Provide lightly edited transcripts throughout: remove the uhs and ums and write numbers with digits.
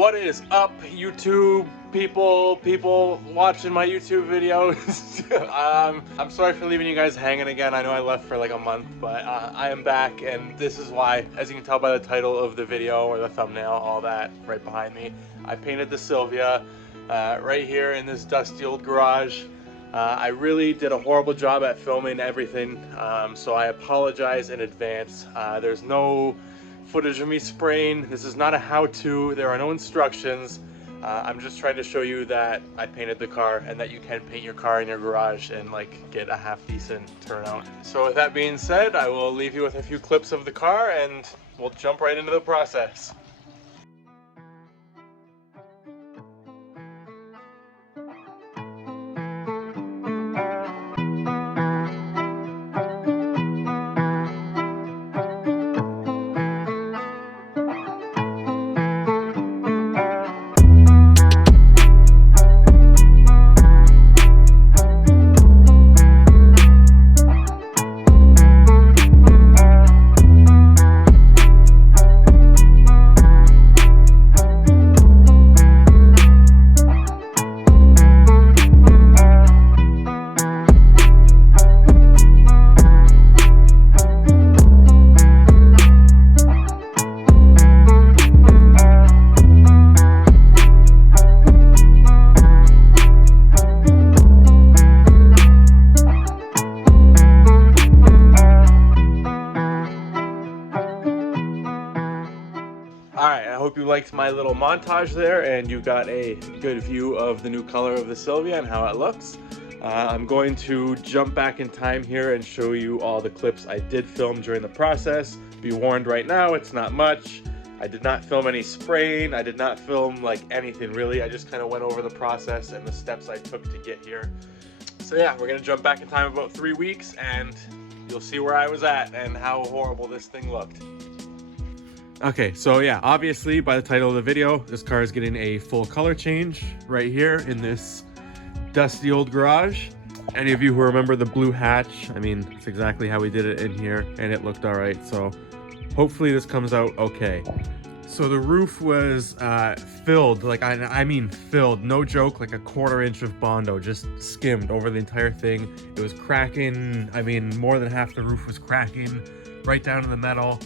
What is up, YouTube people watching my YouTube videos? I'm sorry for leaving you guys hanging again. I know I left for like a month, but I am back, and this is why. As you can tell by the title of the video or the thumbnail, all that right behind me, I painted the Silvia right here in this dusty old garage. I really did a horrible job at filming everything, so I apologize in advance. There's no footage of me spraying. This is not a how-to. There are no instructions. I'm just trying to show you that I painted the car and that you can paint your car in your garage and like get a half-decent turnout. So with that being said, I will leave you with a few clips of the car and we'll jump right into the process. Alright, I hope you liked my little montage there and you got a good view of the new color of the Silvia and how it looks. I'm going to jump back in time here and show you all the clips I did film during the process. Be warned right now, it's not much. I did not film any spraying, I did not film like anything really. I just kind of went over the process and the steps I took to get here. So yeah, we're gonna jump back in time about 3 weeks and you'll see where I was at and how horrible this thing looked. Okay, so yeah, obviously by the title of the video, this car is getting a full color change right here in this dusty old garage. Any of you who remember the blue hatch, I mean, it's exactly how we did it in here and it looked all right. So hopefully this comes out okay. So the roof was filled, like I mean filled, no joke, like a 1/4 inch of Bondo just skimmed over the entire thing. It was cracking, I mean, more than half the roof was cracking right down to the metal.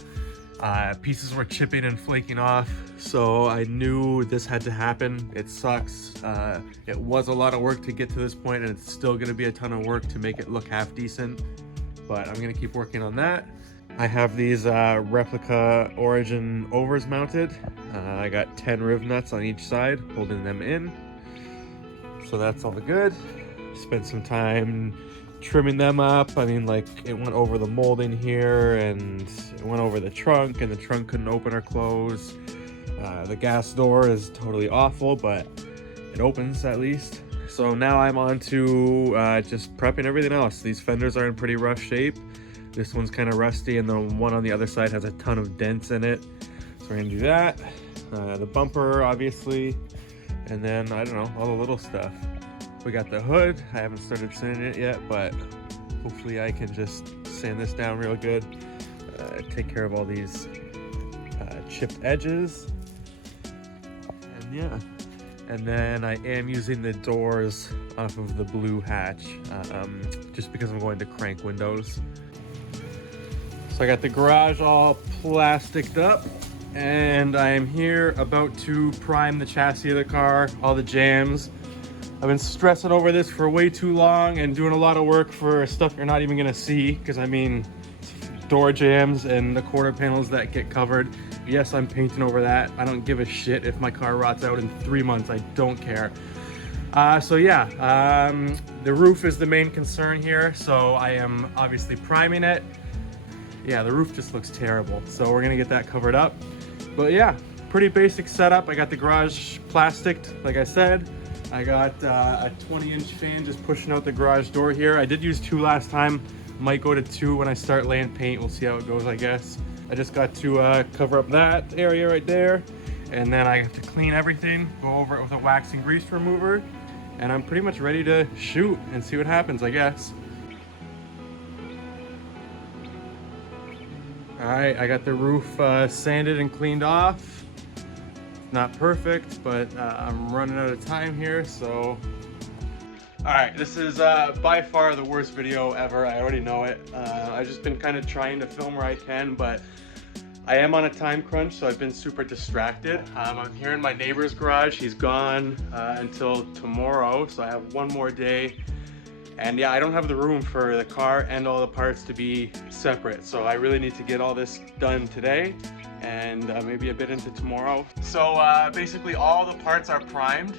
Pieces were chipping and flaking off, so I knew this had to happen. It sucks. It was a lot of work to get to this point, and it's still going to be a ton of work to make it look half decent, but I'm going to keep working on that. I have these replica Origin overs mounted. I got 10 riv nuts on each side holding them in, so that's all good. Spent some time trimming them up. I mean, like, it went over the molding here and it went over the trunk, and the trunk couldn't open or close. The gas door is totally awful, but it opens at least. So now I'm on to just prepping everything else. These fenders are in pretty rough shape. This one's kind of rusty, and the one on the other side has a ton of dents in it. So we're gonna do that. The bumper, obviously, and then I don't know, all the little stuff. We got the hood. I haven't started sanding it yet, but hopefully I can just sand this down real good. Take care of all these chipped edges. And yeah. And then I am using the doors off of the blue hatch, just because I'm going to crank windows. So I got the garage all plasticed up, and I am here about to prime the chassis of the car, all the jams. I've been stressing over this for way too long and doing a lot of work for stuff you're not even gonna see, because I mean, door jams and the quarter panels that get covered. Yes, I'm painting over that. I don't give a shit if my car rots out in 3 months. I don't care. So yeah, the roof is the main concern here. So I am obviously priming it. Yeah, the roof just looks terrible. So we're gonna get that covered up. But yeah, pretty basic setup. I got the garage plasticed, like I said. I got a 20-inch fan just pushing out the garage door here. I did use 2 last time. Might go to 2 when I start laying paint. We'll see how it goes, I guess. I just got to cover up that area right there. And then I have to clean everything, go over it with a wax and grease remover. And I'm pretty much ready to shoot and see what happens, I guess. All right, I got the roof sanded and cleaned off. Not perfect, but I'm running out of time here, so. All right, this is by far the worst video ever. I already know it. I've just been kind of trying to film where I can, but I am on a time crunch, so I've been super distracted. I'm here in my neighbor's garage. He's gone until tomorrow, so I have one more day. And yeah, I don't have the room for the car and all the parts to be separate, so I really need to get all this done today and maybe a bit into tomorrow. So basically all the parts are primed.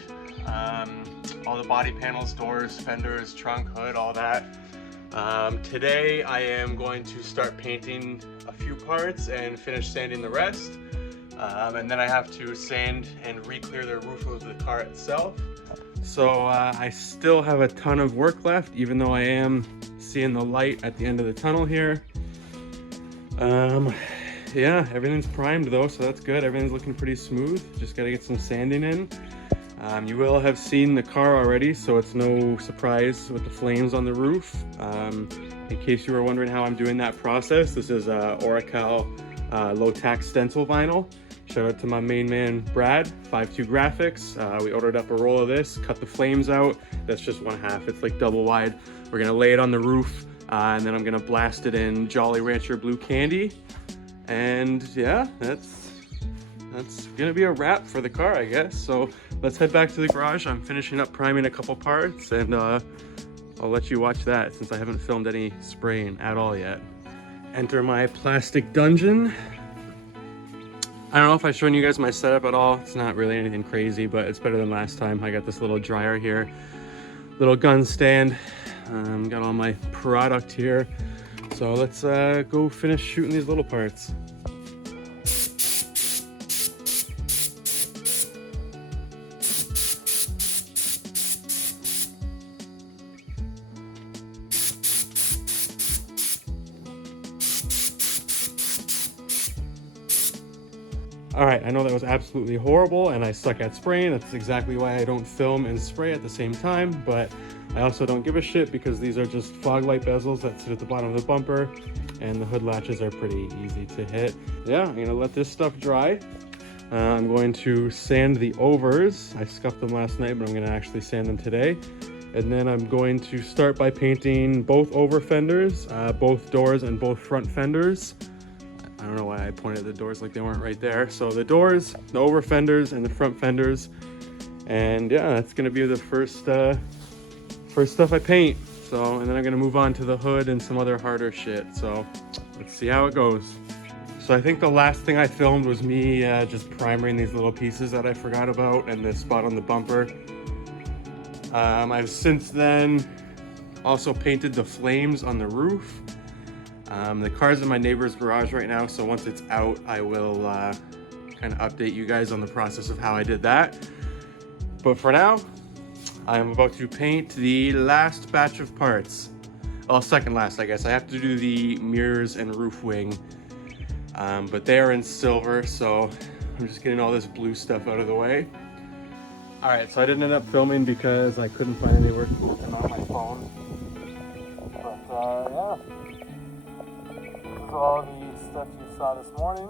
All the body panels, doors, fenders, trunk, hood, all that. Today I am going to start painting a few parts and finish sanding the rest. And then I have to sand and re-clear the roof of the car itself. So I still have a ton of work left, even though I am seeing the light at the end of the tunnel here. Yeah, everything's primed though, so that's good. Everything's looking pretty smooth. Just gotta get some sanding in. You will have seen the car already, so it's no surprise with the flames on the roof. In case you were wondering how I'm doing that process, this is Oracal low-tax stencil vinyl. Shout out to my main man, Brad, 52 Graphics. We ordered up a roll of this, cut the flames out. That's just 1/2, it's like double wide. We're gonna lay it on the roof, and then I'm gonna blast it in Jolly Rancher Blue Candy. And yeah, that's gonna be a wrap for the car, I guess. So let's head back to the garage. I'm finishing up priming a couple parts, and I'll let you watch that since I haven't filmed any spraying at all yet. Enter my plastic dungeon. I don't know if I've shown you guys my setup at all. It's not really anything crazy, but it's better than last time. I got this little dryer here, little gun stand. Got all my product here. So let's go finish shooting these little parts. All right, I know that was absolutely horrible and I suck at spraying. That's exactly why I don't film and spray at the same time, but I also don't give a shit because these are just fog light bezels that sit at the bottom of the bumper and the hood latches are pretty easy to hit. Yeah, I'm gonna let this stuff dry. I'm going to sand the overs. I scuffed them last night, but I'm gonna actually sand them today. And then I'm going to start by painting both over fenders, both doors and both front fenders. I don't know why I pointed at the doors like they weren't right there. So the doors, the over fenders, and the front fenders. And yeah, that's gonna be the first stuff I paint. So, and then I'm gonna move on to the hood and some other harder shit. So let's see how it goes. So I think the last thing I filmed was me just primering these little pieces that I forgot about and the spot on the bumper. I've since then also painted the flames on the roof. The car's in my neighbor's garage right now, so once it's out, I will kind of update you guys on the process of how I did that. But for now, I'm about to paint the last batch of parts. Well, second last, I guess. I have to do the mirrors and roof wing, but they are in silver, so I'm just getting all this blue stuff out of the way. All right, so I didn't end up filming because I couldn't find any work on my phone. But yeah. All the stuff you saw this morning,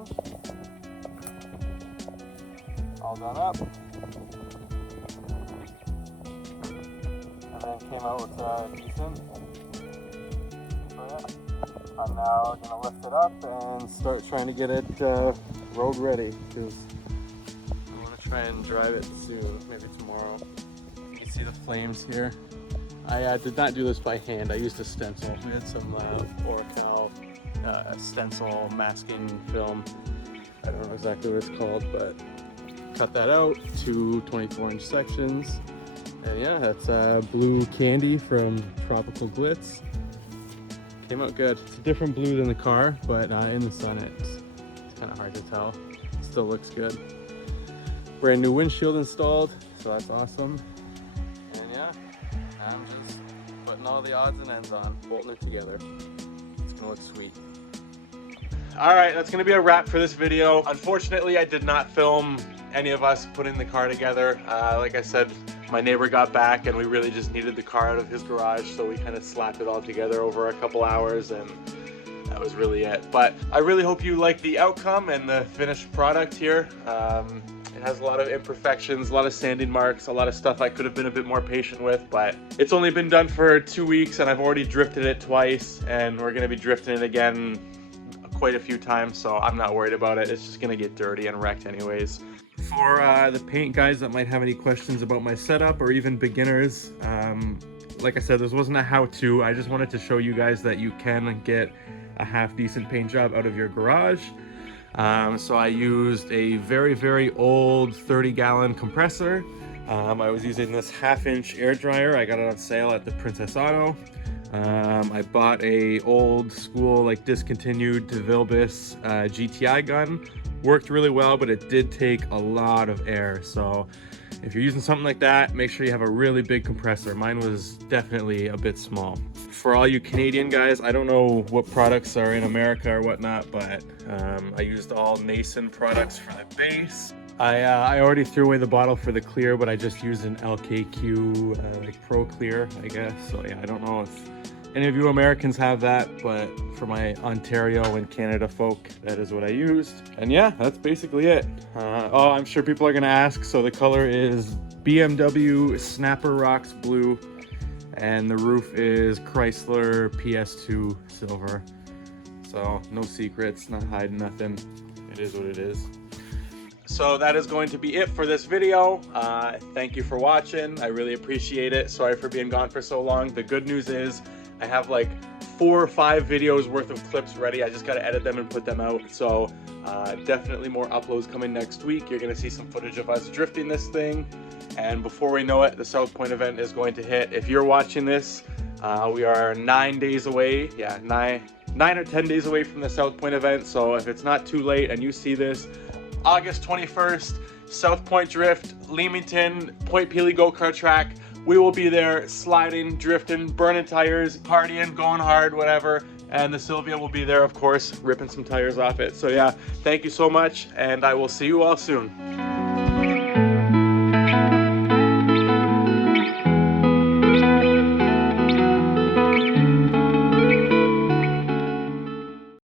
all done up, and then came out with decent. So yeah, I'm now gonna lift it up and start trying to get it road ready because I want to try and drive it soon, maybe tomorrow. You can see the flames here. I did not do this by hand. I used a stencil. We had some Oracal stencil masking film. I don't know exactly what it's called, but cut that out to 24-inch sections. And yeah, that's blue candy from Tropical Glitz. Came out good. It's a different blue than the car, but in the sun it's kind of hard to tell. It still looks good. Brand new windshield installed, so that's awesome. And yeah, I'm just putting all the odds and ends on, bolting it together. It's gonna look sweet. All right, that's gonna be a wrap for this video. Unfortunately, I did not film any of us putting the car together. Like I said, my neighbor got back and we really just needed the car out of his garage, so we kind of slapped it all together over a couple hours, and that was really it. But I really hope you like the outcome and the finished product here. It has a lot of imperfections, a lot of sanding marks, a lot of stuff I could have been a bit more patient with, but it's only been done for 2 weeks and I've already drifted it twice, and we're gonna be drifting it again quite a few times, so I'm not worried about it. It's just gonna get dirty and wrecked anyways. For the paint guys that might have any questions about my setup, or even beginners, like I said, this wasn't a how-to. I just wanted to show you guys that you can get a half-decent paint job out of your garage. So I used a very old 30-gallon compressor. I was using this 1/2-inch air dryer. I got it on sale at the Princess Auto. I bought a old school, like discontinued DeVilbiss GTI gun. Worked really well, but it did take a lot of air. So if you're using something like that, make sure you have a really big compressor. Mine was definitely a bit small. For all you Canadian guys, I don't know what products are in America or whatnot, but I used all Nason products for the base. I already threw away the bottle for the clear, but I just used an LKQ like Pro Clear, I guess. So yeah, I don't know if any of you Americans have that, but for my Ontario and Canada folk, that is what I used. And yeah, that's basically it. Oh, I'm sure people are gonna ask, so the color is BMW Snapper Rocks Blue, and the roof is Chrysler PS2 Silver. So no secrets, not hiding nothing. It is what it is. So that is going to be it for this video. Thank you for watching. I really appreciate it. Sorry for being gone for so long. The good news is I have like 4 or 5 videos worth of clips ready. I just got to edit them and put them out. So definitely more uploads coming next week. You're going to see some footage of us drifting this thing. And before we know it, the South Point event is going to hit. If you're watching this, we are 9 days away. Yeah, 9 or 10 days away from the South Point event. So if it's not too late and you see this, August 21st, South Point Drift, Leamington, Point Pelee go-kart track. We will be there sliding, drifting, burning tires, partying, going hard, whatever. And the Silvia will be there, of course, ripping some tires off it. So yeah, thank you so much, and I will see you all soon.